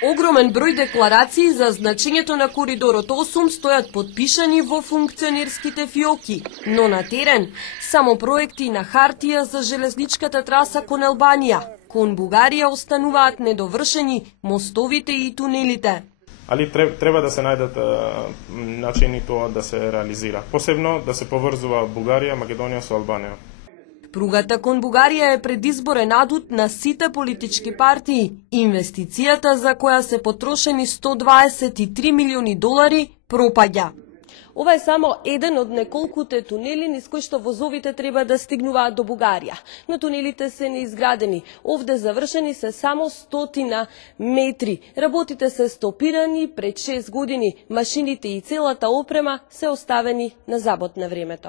Огромен број декларации за значењето на коридорот 8 стојат подпишани во функционерските фиоки, но на терен само проекти на хартија за железничката траса кон Албанија. Кон Бугарија остануваат недовршени мостовите и тунелите. Али треба да се најдат начини тоа да се реализира. Посебно да се поврзува Бугарија, Македонија со Албанија. Пругата кон Бугарија е предизборен адут на сите политички партии. Инвестицијата за која се потрошени $123 милиони пропаѓа. Ова е само еден од неколкуте тунели низ кои што возовите треба да стигнуваат до Бугарија. Но тунелите се неизградени. Овде завршени се само 100 метри. Работите се стопирани пред 6 години. Машините и целата опрема се оставени на забот на времето.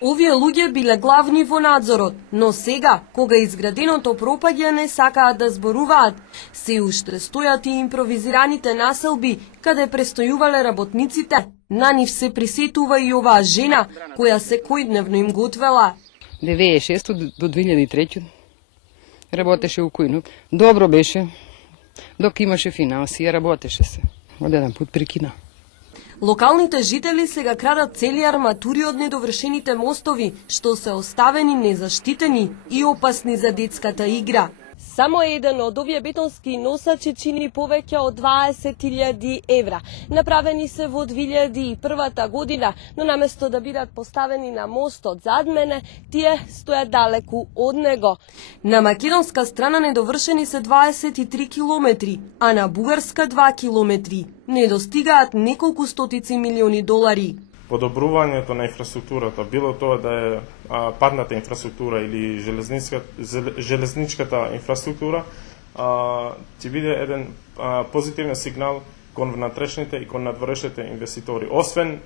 Овие луѓе биле главни во надзорот, но сега, кога изграденото пропаѓа, не сакаат да зборуваат. Се уште стојат и импровизираните населби, каде престојувале работниците. На нив се присетува и оваа жена, која секојдневно им готвела. 96 до 2003 работеше у Кујнук. Добро беше, док имаше финансија, работеше се. Од еден пут прекина. Локалните жители сега крадат цели арматури од недовршените мостови, што се оставени незаштитени и опасни за детската игра. Само еден од овие бетонски носачи чини повеќе од 20.000 евра. Направени се во 2001 година, но наместо да бидат поставени на мостот зад мене, тие стојат далеку од него. На македонска страна недовршени се 23 километри, а на бугарска 2 километри. Не достигаат неколку стотици милиони долари. Подобрувањето на инфраструктурата, било тоа да е патната инфраструктура или железничката инфраструктура, ќе биде еден позитивен сигнал кон внатрешните и кон надворешните инвеститори, освен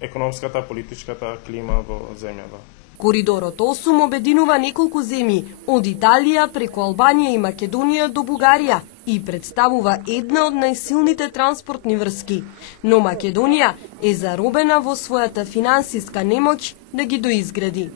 економската, политичката клима во земјата. Коридорот 8 обединува неколку земји, од Италија преку Албанија и Македонија до Бугарија, и представува една од најсилните транспортни врски. Но Македонија е заробена во својата финансиска немоќ да ги доизгради.